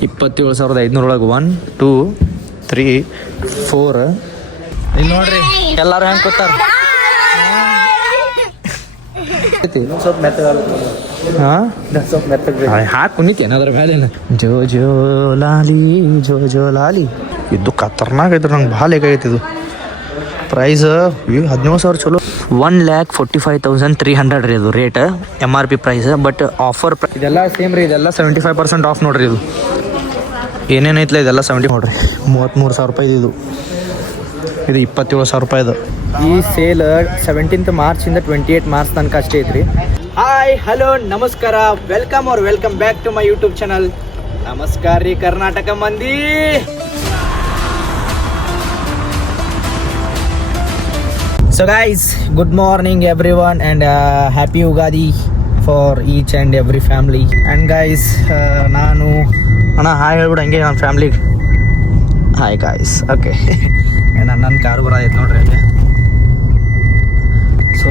27,500 ಒಳಗೆ 1 2 3 4 ಇಲ್ಲಿ ನೋಡ್ರಿ ಎಲ್ಲಾರು ಹೆಂಗೆ ಕೂತಾರ ಹಾಕಿ ಕುಣಿತಿ ಏನಾದ್ರ ಮೇಲೆ ಜೋ ಜೋ ಲಾಲಿ ಇದು ಖತರ್ನಾಕ್ ಐತ್ರಿ. ನಂಗೆ ಭಾಳ ಲೇಕಾಗೈತಿ ಇದು. ಪ್ರೈಸ್ 17,000 ಚಲೋ. 1,45,300 ರೀ ಅದು rate MRP price. But offer ಇದೆಲ್ಲ ಸೇಮ್ ರೀ. ಇದೆಲ್ಲ 75% ಆಫ್ ನೋಡ್ರಿ. ಇದು ಏನೇನೈತ್ಲ ಇದೆಲ್ಲ 70 ನೋಡ್ರಿ. 33,000 ರೂಪಾಯಿ ಇದು. ಇದು 27,000 ರೂಪಾಯಿದು. ಈ ಸೇಲ್ 17th ಮಾರ್ಚಿಂದ 28 ಮಾರ್ಚ್ ತನಕ ಅಷ್ಟೇ ಐತ್ರಿ. ಹಾಯ್ ಹಲೋ ನಮಸ್ಕಾರ, welcome back to my YouTube channel. ನಮಸ್ಕಾರ ರೀ ಕರ್ನಾಟಕ ಮಂದಿ. So guys, good morning everyone and happy Ugadi for each and every family. And guys, ನಾನು ಅಣ್ಣ ಹಾಯ್ ಹೇಳ್ಬಿಡು ಹಂಗೆ ನನ್ನ ಫ್ಯಾಮ್ಲಿಗೆ. Hi guys. ಓಕೆ ನನ್ನ ಕಾರು ಬರೋದೈತೆ ನೋಡ್ರಿ ಅಲ್ಲಿ. ಸೊ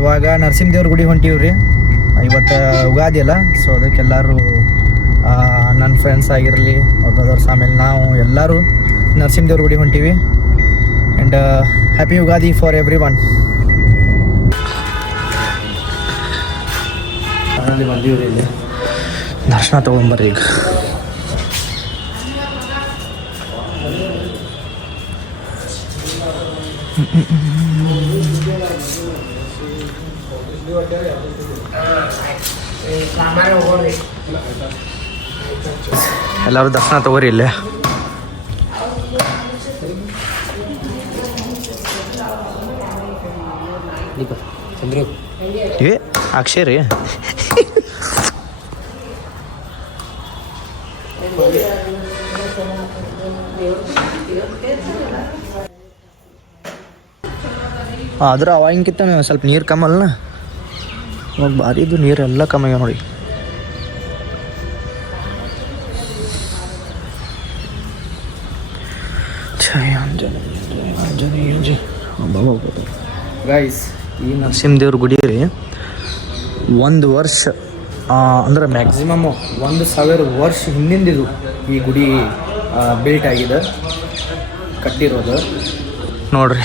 ಇವಾಗ ನರಸಿಂಹದೇವ್ರ ಗುಡಿ ಹೊಂಟೀವಿ ರೀ. ಇವತ್ತು ಯುಗಾದಿ ಅಲ್ಲ, ಸೊ ಅದಕ್ಕೆಲ್ಲರೂ ನನ್ನ ಫ್ರೆಂಡ್ಸ್ ಆಗಿರಲಿ, ಅವ್ರ ಬ್ರದರ್ಸ್, ಆಮೇಲೆ ನಾವು ಎಲ್ಲರೂ ನರಸಿಂಹದೇವ್ರ ಗುಡಿ ಹೊಂಟೀವಿ. And happy Ugadi for everyone. ಬಂದೀವ್ರಿ ಇಲ್ಲಿ ದರ್ಶನ ತೊಗೊಂಬರ್ರಿ. ಈಗ ಎಲ್ಲರೂ ದರ್ಶನ ತಗೋರಿ ಇಲ್ಲೇ. ಏ ಅಕ್ಷಯ್ ರೀ. ಆದ್ರೆ ಅವಾಗಿಂಕಿಂತ ಸ್ವಲ್ಪ ನೀರು ಕಮ್ಮಲ್ಲ. ಇವಾಗ ಭಾರಿ ಇದು ನೀರೆಲ್ಲ ಕಮ್ಮಿ ಆಗ್ಯಾವ ನೋಡಿ. ಗೈಸ್, ಈ ನರಸಿಂಹದೇವ್ರ ಗುಡಿ ರೀ 1 ವರ್ಷ ಅಂದ್ರೆ ಮ್ಯಾಕ್ಸಿಮಮ್ 1,000 ವರ್ಷ ಹಿಂದಿಂದಿದು ಈ ಗುಡಿ ಬಿಲ್ಟ್ ಆಗಿದೆ, ಕಟ್ಟಿರೋದು ನೋಡ್ರಿ.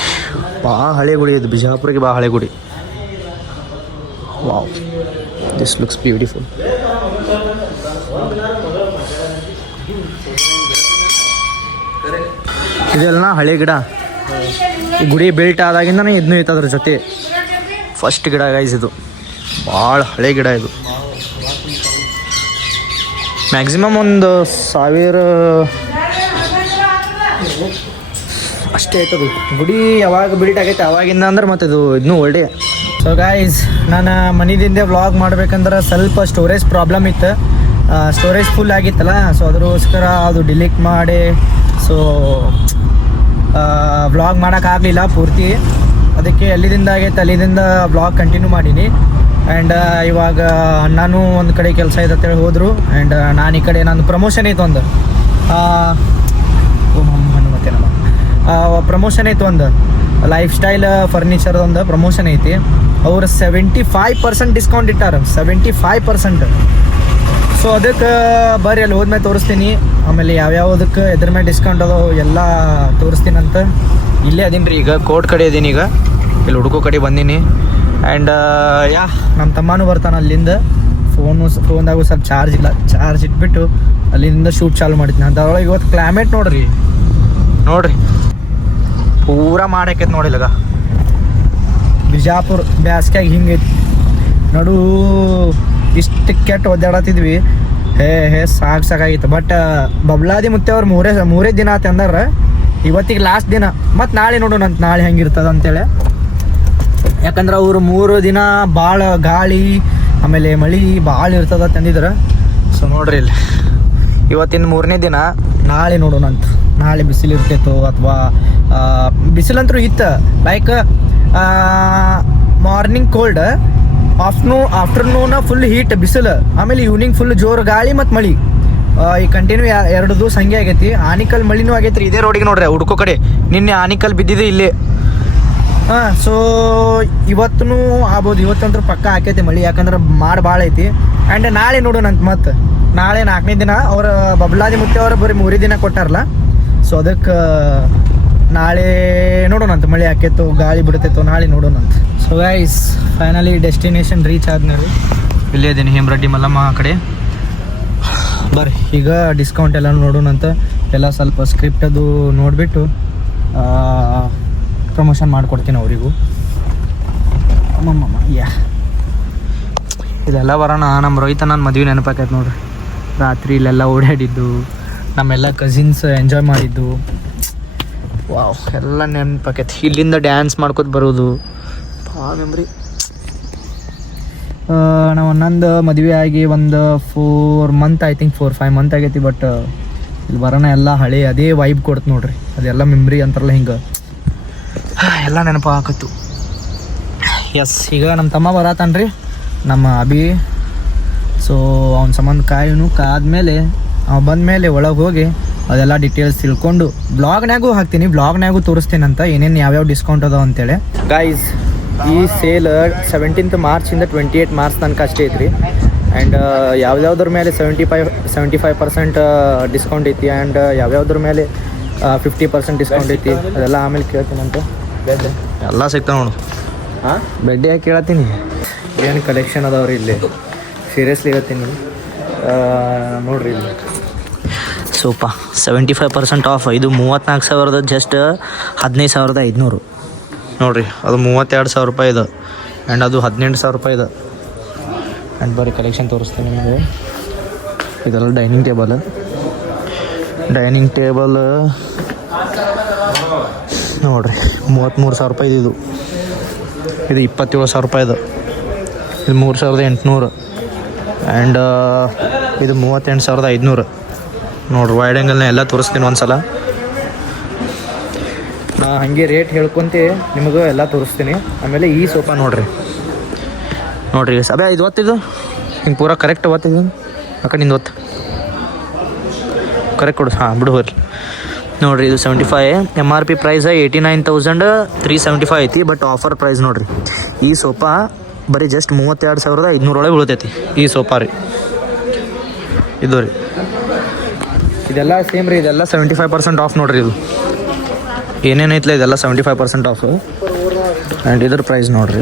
ಭಾಳ ಹಳೆ ಗುಡಿ ಇದು, ಬಿಜಾಪುರಿಗೆ ಭಾಳ ಹಳೆ ಗುಡಿ. Wow, this looks beautiful. ಇದೆಲ್ಲ ಹಳೆ ಗಿಡ. ಈ ಗುಡಿ ಬಿಲ್ಟ್ ಆದಾಗಿಂದನೇ ಇದನ್ನೂ ಐತೆ ಅದ್ರ ಜೊತೆ. ಫಸ್ಟ್ ಗಿಡ ಗೈಸ್ ಇದು, ಭಾಳ ಹಳೆ ಗಿಡ ಇದು. ಮ್ಯಾಕ್ಸಿಮಮ್ 1,000 ಅಷ್ಟೇ ಐತದು. ಗುಡಿ ಯಾವಾಗ ಬಿಲ್ಟ್ ಆಗೈತೆ ಅವಾಗಿಂದ ಅಂದ್ರೆ ಮತ್ತು ಇದು ಇನ್ನೂ ಒಳ್ಳೆ. ಸೊ ಗೈಸ್, ನಾನು ಮನೆಯಿಂದ ವ್ಲಾಗ್ ಮಾಡ್ಬೇಕಂದ್ರೆ ಸ್ವಲ್ಪ ಸ್ಟೋರೇಜ್ ಪ್ರಾಬ್ಲಮ್ ಇತ್ತು. ಸ್ಟೋರೇಜ್ ಫುಲ್ ಆಗಿತ್ತಲ್ಲ, ಸೊ ಅದಕ್ಕೋಸ್ಕರ ಅದು ಡಿಲೀಟ್ ಮಾಡಿ ಸೊ ವ್ಲಾಗ್ ಮಾಡೋಕ್ಕಾಗಲಿಲ್ಲ ಪೂರ್ತಿ. ಅದಕ್ಕೆ ಎಲ್ಲಿದಿಂದ ಆಗೈತೆ ಅಲ್ಲಿದಿಂದ ವ್ಲಾಗ್ ಕಂಟಿನ್ಯೂ ಮಾಡೀನಿ. ಆ್ಯಂಡ್ ಇವಾಗ ನಾನು ಒಂದು ಕಡೆ ಕೆಲಸ ಇದೆ ಅಂತೇಳಿ ಹೋದರು. ಆ್ಯಂಡ್ ನಾನು ಈ ಕಡೆ ನಂದು ಪ್ರಮೋಷನ್ ಐತೆ ಒಂದು ಮತ್ತೆ ನಮ್ಮ ಪ್ರಮೋಷನ್ ಐತೆ ಒಂದು ಲೈಫ್ ಸ್ಟೈಲ್ ಫರ್ನಿಚರ್ ಒಂದು ಪ್ರಮೋಷನ್ ಐತಿ. ಅವರು 75% ಡಿಸ್ಕೌಂಟ್ ಇಟ್ಟಾರ, 75%. ಸೊ ಅದಕ್ಕೆ ಬರ್ರಿ ಅಲ್ಲಿ ಹೋದ್ಮೇಲೆ ತೋರಿಸ್ತೀನಿ. ಆಮೇಲೆ ಯಾವ್ಯಾವುದಕ್ಕೆ ಎದ್ರ ಮೇಲೆ ಡಿಸ್ಕೌಂಟ್ ಅದಾವ ಎಲ್ಲ ತೋರಿಸ್ತೀನಂತ. ಇಲ್ಲೇ ಅದೀನಿ ರೀ, ಈಗ ಕೋರ್ಟ್ ಕಡೆ ಇದೀನಿ. ಈಗ ಇಲ್ಲಿ ಹುಡುಕೋ ಕಡೆ ಬಂದೀನಿ. ಆ್ಯಂಡ್ ನಮ್ಮ ತಮ್ಮನೂ ಬರ್ತಾನೆ ಅಲ್ಲಿಂದ. ಫೋನ್ದಾಗೂ ಸ್ವಲ್ಪ ಚಾರ್ಜ್ ಇಲ್ಲ, ಚಾರ್ಜ್ ಇಟ್ಬಿಟ್ಟು ಅಲ್ಲಿಂದ ಶೂಟ್ ಚಾಲು ಮಾಡಿದ್ದೀನಿ. ಅದ್ರೊಳಗೆ ಇವತ್ತು ಕ್ಲೈಮೇಟ್ ನೋಡ್ರಿ ಪೂರಾ ಮಾಡಾಕೈತೆ ನೋಡಿಲ್ಲಗ. ಬಿಜಾಪುರ ಬ್ಯಾಸ್ಗ್ಯಾಗ ಹಿಂಗೈತಿ ನೋಡು. ಇಷ್ಟು ಕೆಟ್ಟ ಒದ್ದಾಡತ್ತಿದ್ವಿ, ಸಾಕಾಗಿತ್ತು. ಬಟ್ ಬಬ್ಲಾದಿ ಮುತ್ತೆ ಅವ್ರು ಮೂರೇ ದಿನ ಆತ ಅಂದಾರ. ಇವತ್ತಿಗೆ ಲಾಸ್ಟ್ ದಿನ. ಮತ್ತು ನಾಳೆ ನೋಡೋಣ ಅಂತ, ನಾಳೆ ಹೆಂಗಿರ್ತದ ಅಂತೇಳಿ. ಯಾಕಂದ್ರೆ ಅವರು 3 ದಿನ ಭಾಳ ಗಾಳಿ ಆಮೇಲೆ ಮಳೆ ಭಾಳ ಇರ್ತದ ತಂದಿದ್ರು. ಸೊ ನೋಡ್ರಿ ಇಲ್ಲಿ ಇವತ್ತಿನ 3ನೇ ದಿನ. ನಾಳೆ ನೋಡೋಣ ಅಂತ. ನಾಳೆ ಬಿಸಿಲು ಇರ್ತೈತೋ ಅಥವಾ ಬಿಸಿಲಂತರೂ ಇತ್ತು. Like morning cold, afternoon full heat ಬಿಸಿಲು, ಆಮೇಲೆ ಈವ್ನಿಂಗ್ ಫುಲ್ ಜೋರು ಗಾಳಿ ಮತ್ತು ಮಳೆ. ಈ ಕಂಟಿನ್ಯೂ 2 ದಿವಸ ಹಂಗೆ ಆಗೈತಿ. ಆನಿಕಲ್ ಮಳಿನೂ ಆಗೈತ್ರಿ ಇದೇ ರೋಡಿಗೆ ನೋಡ್ರಿ, ಹುಡ್ಕೋ ಕಡೆ. ನಿನ್ನೆ ಆನಿಕಲ್ ಬಿದ್ದಿದೆ ಇಲ್ಲಿ. ಸೊ ಇವತ್ತೂ ಆಗ್ಬೋದು. ಇವತ್ತಂದ್ರೂ ಪಕ್ಕ ಆಕೈತಿ ಮಳೆ, ಯಾಕಂದ್ರೆ ಭಾಳ ಐತಿ. ಆ್ಯಂಡ್ ನಾಳೆ ನೋಡೋಣ ಅಂತ. ಮತ್ತು ನಾಳೆ 4ನೇ ದಿನ. ಅವ್ರ ಬಬ್ಲಾದಿ ಮುತ್ತೆ ಅವರು ಬರೀ 3 ದಿನ ಕೊಟ್ಟಾರಲ್ಲ. ಸೊ ಅದಕ್ಕೆ ನಾಳೆ ನೋಡೋಣಂತ, ಮಳೆ ಹಾಕೈತೋ ಗಾಳಿ ಬಿಡ್ತೈತೋ ನಾಳೆ ನೋಡೋಣಂತ. So guys finally destination reach ಆದ್ಮೇಲೆ ಇಲ್ಲೇ ಇದ್ದೀನಿ ಹೇಮರೆಡ್ಡಿ ಮಲ್ಲಮ್ಮ ಆ ಕಡೆ. ಬರ್ರಿ ಈಗ ಡಿಸ್ಕೌಂಟ್ ಎಲ್ಲ ನೋಡೋಣಂತ. ಎಲ್ಲ ಸ್ವಲ್ಪ ಸ್ಕ್ರಿಪ್ಟ್ ಅದು ನೋಡಿಬಿಟ್ಟು ಪ್ರಮೋಷನ್ ಮಾಡಿಕೊಡ್ತೀನಿ ಅವರಿಗೂ. ಅಮ್ಮಮ್ಮ ಯಾ ಇದೆಲ್ಲ ಬರೋಣ. ನಮ್ಮ ರೋಹಿತ ನಾನು ಮದುವೆ ನೆನಪಾಕೈತೆ ನೋಡ್ರಿ. ರಾತ್ರಿ ಇಲ್ಲೆಲ್ಲ ಓಡಾಡಿದ್ದು, ನಮ್ಮೆಲ್ಲ ಕಸಿನ್ಸ್ ಎಂಜಾಯ್ ಮಾಡಿದ್ದು, ವಾವ್ ಎಲ್ಲ ನೆನಪಾಕೈತಿ. ಇಲ್ಲಿಂದ ಡ್ಯಾನ್ಸ್ ಮಾಡ್ಕೊತ ಬರೋದು ಭಾಳ ಮೆಮ್ರಿ. ನಾವು ಒಂದೊಂದು ಮದುವೆ ಆಗಿ ಒಂದು 4 ಮಂತ್ ಐ ಥಿಂಕ್ 4-5 ಮಂತ್ ಆಗೈತಿ. ಬಟ್ ಇಲ್ಲಿ ಬರೋಣ ಎಲ್ಲ ಹಳೆ ಅದೇ ವೈಬ್ ಕೊಡ್ತು ನೋಡ್ರಿ. ಅದೆಲ್ಲ ಮೆಮ್ರಿ ಅಂತಾರಲ್ಲ ಹಿಂಗೆ ಎಲ್ಲ ನೆನಪು ಹಾಕತ್ತು. ಎಸ್ ಈಗ ನಮ್ಮ ತಮ್ಮ ಬರತ್ತಾನ್ರಿ, ನಮ್ಮ ಅಭಿ. ಸೊ ಅವ್ನ ಸಂಬಂಧ ಕಾದ್ಮೇಲೆ ಅವ ಬಂದಮೇಲೆ ಒಳಗೆ ಹೋಗಿ ಅದೆಲ್ಲ ಡೀಟೇಲ್ಸ್ ತಿಳ್ಕೊಂಡು ಬ್ಲಾಗ್ನಾಗೂ ಹಾಕ್ತೀನಿ, ಬ್ಲಾಗ್ನಾಗೂ ತೋರಿಸ್ತೀನಂತ ಏನೇನು ಯಾವ್ಯಾವ ಡಿಸ್ಕೌಂಟ್ ಅದಾವ ಅಂತೇಳಿ. ಗೈಸ್ ಈ ಸೇಲ್ 17th ಮಾರ್ಚಿಂದ 28 ಮಾರ್ಚ್ ತನಕ ಅಷ್ಟೇ ಐತ್ರಿ. ಆ್ಯಂಡ್ ಯಾವ್ಯಾವ್ದ್ರ ಮೇಲೆ 75% ಡಿಸ್ಕೌಂಟ್ ಐತಿ, ಆ್ಯಂಡ್ ಯಾವ್ಯಾವ್ದ್ರ ಮೇಲೆ 50% ಡಿಸ್ಕೌಂಟ್ ಐತಿ ಅದೆಲ್ಲ ಆಮೇಲೆ ಕೇಳ್ತೀನಂತ. ಬೆಡ್ ಎಲ್ಲ ಸಿಗ್ತಾವೆ ನೋಡು. ಹಾಂ ಬೆಡ್ ಯಾಕೆ ಕೇಳತ್ತೀನಿ, ಏನು ಕಲೆಕ್ಷನ್ ಅದಾವ್ರಿ ಇಲ್ಲಿ, ಸೀರಿಯಸ್ಲಿ ಹೇಳ್ತೀನಿ ನೋಡ್ರಿ. ಇಲ್ಲಿ ಸೋಫಾ 75% ಆಫ್. ಇದು 34,000 ಜಸ್ಟ್ 15,500 ನೋಡಿರಿ. ಅದು 32,000 ರೂಪಾಯಿ ಇದೆ, ಆ್ಯಂಡ್ ಅದು 18,000 ರೂಪಾಯಿ ಇದೆ. ಆ್ಯಂಡ್ ಬರೀ ಕಲೆಕ್ಷನ್ ತೋರಿಸ್ತೀನಿ ನಿಮಗೆ. ಇದೆಲ್ಲ ಡೈನಿಂಗ್ ಟೇಬಲ್ ನೋಡಿರಿ 33,000 ರೂಪಾಯಿ ಇದು. 27,000 ರೂಪಾಯಿ ಇದು. ಇದು 3,800. ಆ್ಯಂಡ್ ಇದು 38,500 ನೋಡ್ರಿ. ವೈಡ್ ಆ್ಯಂಗಲ್ನ ಎಲ್ಲ ತೋರಿಸ್ತೀನಿ ಒಂದ್ಸಲ. ನಾ ಹಾಗೆ ರೇಟ್ ಹೇಳ್ಕೊಂತೆ ನಿಮಗೂ ಎಲ್ಲ ತೋರಿಸ್ತೀನಿ. ಆಮೇಲೆ ಈ ಸೋಫಾ ನೋಡ್ರಿ ಸಭೆ ಇದು ಒತ್ತಿದ್ದು ಹಿಂಗೆ ಪೂರ ಕರೆಕ್ಟ್ ಒತ್ತಿದ್ದು ಆ ಕಡೆ ನಿಂದು ಒತ್ತು ಕರೆಕ್ಟ್ ಕೊಡು. ಹಾಂ ಬಿಡು ಹೋರಿ ನೋಡಿರಿ. ಇದು 75 MRP ಪ್ರೈಸ್ 89,375 ಐತಿ. ಬಟ್ ಆಫರ್ ಪ್ರೈಸ್ ನೋಡಿರಿ, ಈ ಸೋಫಾ ಬರೀ ಜಸ್ಟ್ 32,500 ಒಳಗೆ ಬೀಳ್ತೈತಿ ಈ ಸೋಫಾ ರೀ. ಇದು ರೀ ಇದೆಲ್ಲ ಸೇಮ್ ರೀ. ಇದೆಲ್ಲ 75% ಆಫ್ ನೋಡಿರಿ. ಇದು ಏನೇನೈತಿಲ್ಲ ಇದೆಲ್ಲ 75% ಆಫ್. ಆ್ಯಂಡ್ ಇದ್ರ ಪ್ರೈಸ್ ನೋಡಿರಿ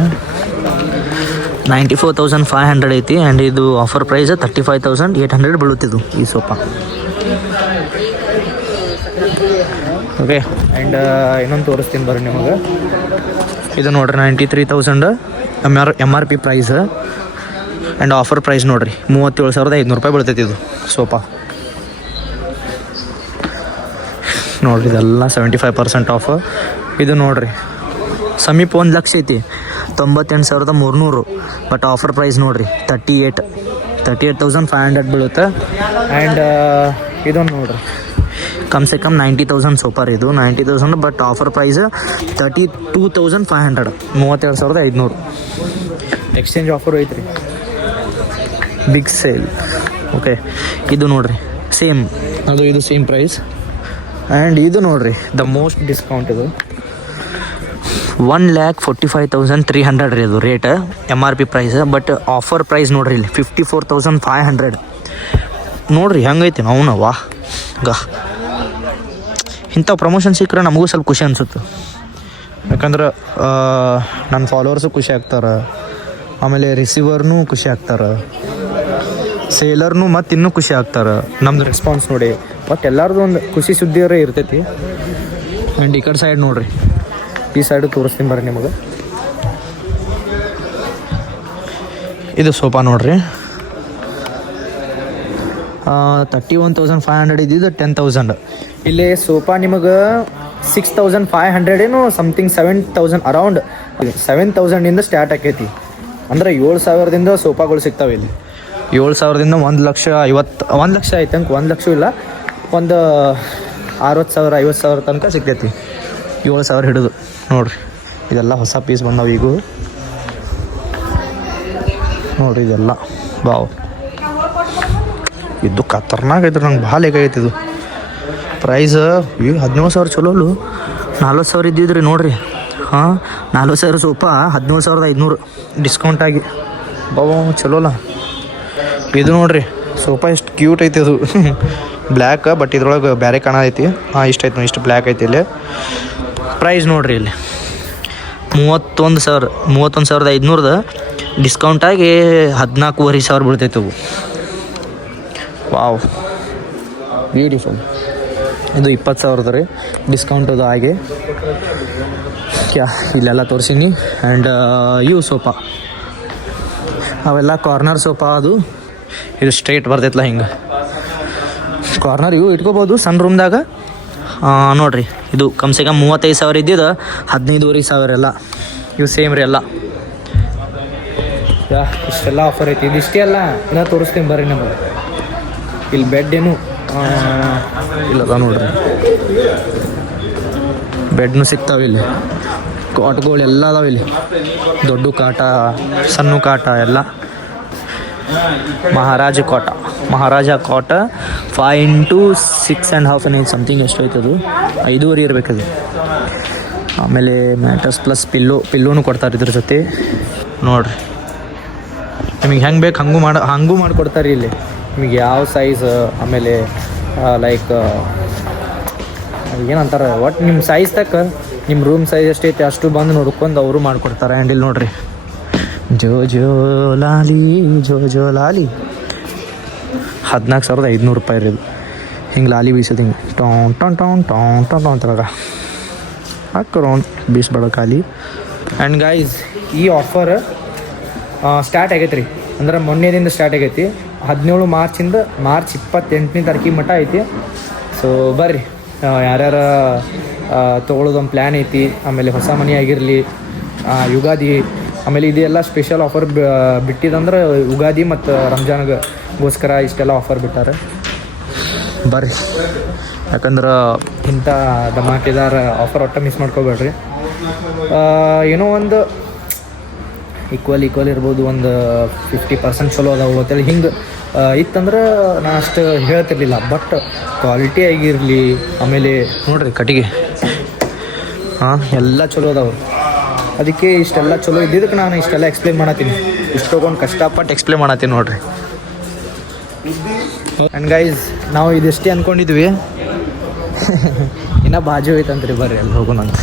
94,500 ಐತಿ. ಆ್ಯಂಡ್ ಇದು ಆಫರ್ ಪ್ರೈಸ್ 35,800 ಬೀಳುತ್ತಿದ್ದು ಈ ಸೋಫಾ. ಓಕೆ. ಆ್ಯಂಡ್ ಇನ್ನೊಂದು ತೋರಿಸ್ತೀನಿ ಬರ್ರಿ ನಿಮಗೆ. ಇದು ನೋಡಿರಿ 93,000 MRP price. And offer price ನೋಡಿರಿ 37,500 ರೂಪಾಯಿ ಬೀಳ್ತೈತಿ ಇದು ಸೋಫಾ ನೋಡಿರಿ. ಇದೆಲ್ಲ 75% ಆಫ್. ಇದು ನೋಡಿರಿ ಸಮೀಪ 1 ಲಕ್ಷ ಐತಿ, 98,300. ಬಟ್ ಆಫರ್ ಪ್ರೈಸ್ ನೋಡಿರಿ 38,500 ಬೀಳುತ್ತೆ. ಆ್ಯಂಡ್ ಇದೊಂದು ನೋಡಿರಿ ಕಮ್ ಸೆ ಕಮ್ 90,000 ಸೋಫಾ ಇದು 90,000. But offer price 32,500 32,500. Exchange offer ಐತ್ರಿ, ಬಿಗ್ ಸೇಲ್. ಓಕೆ. ಇದು ನೋಡಿರಿ ಸೇಮ್, ಇದು ಸೇಮ್ ಪ್ರೈಸ್. ಆ್ಯಂಡ್ ಇದು ನೋಡಿರಿ ದ ಮೋಸ್ಟ್ ಡಿಸ್ಕೌಂಟ್. ಇದು 1,45,300 ರೀ ಇದು rate MRP price. But offer price ನೋಡಿರಿ ಇಲ್ಲಿ 54,500 ನೋಡಿರಿ ಹೆಂಗೈತಿ. ಅವನು ವಾಹ್ ಇಂಥ ಪ್ರಮೋಷನ್ ಸಿಕ್ಕರೆ ನಮಗೂ ಸ್ವಲ್ಪ ಖುಷಿ ಅನಿಸುತ್ತೆ. ಯಾಕಂದ್ರೆ ನನ್ನ ಫಾಲೋವರ್ಸು ಖುಷಿ ಆಗ್ತಾರೆ, ಆಮೇಲೆ ರಿಸೀವರ್ನೂ ಖುಷಿ ಆಗ್ತಾರೆ, ಸೇಲರ್ನು ಮತ್ತು ಇನ್ನೂ ಖುಷಿ ಆಗ್ತಾರೆ. ನಮ್ದು ರೆಸ್ಪಾನ್ಸ್ ನೋಡಿ ಮತ್ತು ಎಲ್ಲರದು ಒಂದು ಖುಷಿ ಸುದ್ದಿಯರೇ ಇರ್ತೈತಿ. ಆ್ಯಂಡ್ ಈ ಕಡೆ ಸೈಡ್ ನೋಡಿರಿ, ಈ ಸೈಡು ತೋರಿಸ್ತೀನಿ ಬರ್ರಿ ನಿಮಗೆ. ಇದು ಸೋಫಾ ನೋಡಿರಿ 31,500 ಇದ್ದಿದ್ದು 10,000. ಇಲ್ಲಿ ಸೋಫಾ ನಿಮಗೆ 6,500 ಏನೋ ಸಮಥಿಂಗ್ 7,000 ಅರೌಂಡ್ 7,000ಇಂದ ಸ್ಟಾರ್ಟ್ ಆಕೈತಿ. ಅಂದ್ರೆ 7,000ದಿಂದ ಸೋಫಾಗಳು ಸಿಗ್ತಾವೆ ಇಲ್ಲಿ. 7,000ದಿಂದ 1 ಲಕ್ಷ ಐತಂಕ 1 ಲಕ್ಷ ಇಲ್ಲ, ಒಂದು 60,000 50,000 ತನಕ ಸಿಗ್ತೈತಿ. 7,000 ಹಿಡಿದು ನೋಡಿರಿ. ಇದೆಲ್ಲ ಹೊಸ ಪೀಸ್ ಬಂದವು ಈಗ ನೋಡಿರಿ. ಇದೆಲ್ಲ ಬಾವು ಇದು ಖತರ್ನಾಕ್ ಐತ್ರಿ. ನಂಗೆ ಭಾಳ ಲೇಕಾಗೈತಿ ಇದು ಪ್ರೈಸ್. ಈಗ 17,000 ಚಲೋಲು 40,000 ಇದ್ದಿದ್ರಿ ನೋಡಿರಿ. ಹಾಂ 40,000 ಸೋಫಾ 17,500 ಡಿಸ್ಕೌಂಟ್ ಆಗಿ ಬಾವು ಚಲೋಲ್ಲ. ಇದು ನೋಡಿರಿ ಸೋಫಾ ಎಷ್ಟು ಕ್ಯೂಟ್ ಐತಿ ಅದು ಬ್ಲ್ಯಾಕ್, ಬಟ್ ಇದ್ರೊಳಗೆ ಬೇರೆ ಕಾಣೈತಿ. ಹಾಂ, ಇಷ್ಟ ಐತೆ ನೋಡಿ, ಇಷ್ಟು ಬ್ಲ್ಯಾಕ್ ಐತಿ. ಇಲ್ಲಿ ಪ್ರೈಸ್ ನೋಡ್ರಿ, ಇಲ್ಲಿ 31,500 ಡಿಸ್ಕೌಂಟಾಗಿ 14,500 ಬೀಳ್ತೈತೆ ಅವು. Wow, beautiful. ಇದು 20,000 ರೀ, ಡಿಸ್ಕೌಂಟ್ ಅದು ಹಾಗೆ. ಇಲ್ಲೆಲ್ಲ ತೋರಿಸೀನಿ. ಆ್ಯಂಡ್ ಇವು ಸೋಫಾ ಅವೆಲ್ಲ ಕಾರ್ನರ್ ಸೋಫಾ. ಅದು ಇದು ಸ್ಟ್ರೇಟ್ ಬರ್ತೈತಲ್ಲ ಹಿಂಗೆ ಕಾರ್ನರ್. ಇವು ಇಟ್ಕೋಬೋದು ಸಣ್ಣ ರೂಮ್ದಾಗ. ನೋಡಿರಿ, ಇದು ಕಮ್ಸೆ ಕಮ್ 35,000 ಇದ್ದಿದ್ದು 15,500 ಎಲ್ಲ. ಇವು ಸೇಮ್ ರೀ ಎಲ್ಲ. ಇಷ್ಟೆಲ್ಲ ಆಫರ್ ಐತಿ. ಇದಿಷ್ಟೇ ಅಲ್ಲ, ಇನ್ನೂ ತೋರಿಸ್ತೀನಿ ಬರ್ರಿ ನಮಗೆ. ಇಲ್ಲಿ ಬೆಡ್ ಏನು ಇಲ್ಲದ ನೋಡ್ರಿ, ಬೆಡ್ನು ಸಿಗ್ತಾವೆ ಇಲ್ಲಿ. ಕಾಟ್ಗಳು ಎಲ್ಲ ಅದಾವೆ ಇಲ್ಲಿ, ದೊಡ್ಡ ಕಾಟ, ಸಣ್ಣ ಕಾಟ ಎಲ್ಲ. ಮಹಾರಾಜ ಕಾಟ 5 into 6.5 ಸಮಥಿಂಗ್ ಎಷ್ಟು ಐತದು, 5.5 ಇರಬೇಕದು. ಆಮೇಲೆ ಮ್ಯಾಟರ್ಸ್ ಪ್ಲಸ್ ಪಿಲ್ಲೋನು ಕೊಡ್ತಾರೆ ಇದ್ರ ಜೊತೆ. ನೋಡ್ರಿ, ನಿಮಗೆ ಹೆಂಗೆ ಬೇಕು ಹಂಗೂ ಮಾಡಿಕೊಡ್ತಾರೆ ಇಲ್ಲಿ. ನಿಮಗೆ ಯಾವ ಸೈಜ್, ಆಮೇಲೆ ಲೈಕ್ ಏನಂತಾರೆ, ಒಟ್ಟು ನಿಮ್ಮ ಸೈಜ್ ತಕ್ಕ, ನಿಮ್ಮ ರೂಮ್ ಸೈಜ್ ಎಷ್ಟೈತೆ ಅಷ್ಟು ಬಂದು ನೋಡ್ಕೊಂಡು ಅವರು ಮಾಡಿಕೊಡ್ತಾರೆ. ಆ್ಯಂಡ್ ಇಲ್ಲಿ ನೋಡ್ರಿ, ಜೋ ಜೋ ಲಾಲಿ 14,500 ರೂಪಾಯಿ ರೀ ಇದು. ಹಿಂಗೆ ಲಾಲಿ ಬೀಸೋದು, ಹಿಂಗೆ ಟೌನ್ ಅಂತಾರ, ಹಾಕೋರು ಬೀಸ್ಬೇಡ ಖಾಲಿ. ಆ್ಯಂಡ್ ಗೈಸ್, ಈ ಆಫರ್ ಸ್ಟಾರ್ಟ್ ಆಗೈತೆ ರೀ, ಅಂದ್ರೆ ಮೊನ್ನೆದಿಂದ ಸ್ಟಾರ್ಟ್ ಆಗೈತಿ. 17 ಮಾರ್ಚಿಂದ ಮಾರ್ಚ್ 28ನೇ ತಾರೀಕಿಗೆ ಮಟ್ಟ ಐತಿ. ಸೊ ಬರ್ರಿ, ಯಾರ್ಯಾರು ತೊಗೊಳೋದೊಂದು ಪ್ಲ್ಯಾನ್ ಐತಿ. ಆಮೇಲೆ ಹೊಸ ಮನೆ ಆಗಿರಲಿ, ಯುಗಾದಿ, ಆಮೇಲೆ ಇದೆಲ್ಲ ಸ್ಪೆಷಲ್ ಆಫರ್ ಬಿಟ್ಟಿದಂದ್ರೆ ಯುಗಾದಿ ಮತ್ತು ರಂಜಾನ್ಗೋಸ್ಕರ ಇಷ್ಟೆಲ್ಲ ಆಫರ್ ಬಿಟ್ಟಾರೆ. ಬರ್ರಿ, ಯಾಕಂದ್ರೆ ಇಂಥ ಧಮಾಕೆದಾರ ಆಫರ್ ಒಟ್ಟು ಮಿಸ್ ಮಾಡ್ಕೋಬೇಡ್ರಿ. ಏನೋ ಒಂದು ಈಕ್ವಲ್ ಇರ್ಬೋದು, ಒಂದು 50% ಚಲೋ ಅದಾವು ಅಂತೇಳಿ ಹಿಂಗೆ ಇತ್ತಂದ್ರೆ ನಾ ಅಷ್ಟು ಹೇಳ್ತಿರ್ಲಿಲ್ಲ. ಬಟ್ ಕ್ವಾಲಿಟಿ ಆಗಿರಲಿ, ಆಮೇಲೆ ನೋಡ್ರಿ ಕಟ್ಟಿಗೆ ಎಲ್ಲ ಚಲೋ ಅದಾವೆ. ಅದಕ್ಕೆ ಇಷ್ಟೆಲ್ಲ ಚಲೋ ಇದ್ದಿದ್ದಕ್ಕೆ ನಾನು ಇಷ್ಟೆಲ್ಲ ಎಕ್ಸ್ಪ್ಲೇನ್ ಮಾಡತ್ತೀನಿ. ಇಷ್ಟು ತೊಗೊಂಡು ಕಷ್ಟಪಟ್ಟು ಎಕ್ಸ್ಪ್ಲೇನ್ ಮಾಡತ್ತೀನಿ ನೋಡ್ರಿ. ಆ್ಯಂಡ್ ಗೈಸ್, ನಾವು ಇದೆಷ್ಟೇ ಅಂದ್ಕೊಂಡಿದ್ವಿ, ಇನ್ನೂ ಬಾಜು ಐತಂತ್ರಿ. ಬರ್ರಿ ಅಲ್ಲಿ ಹೋಗೋಣಂತ.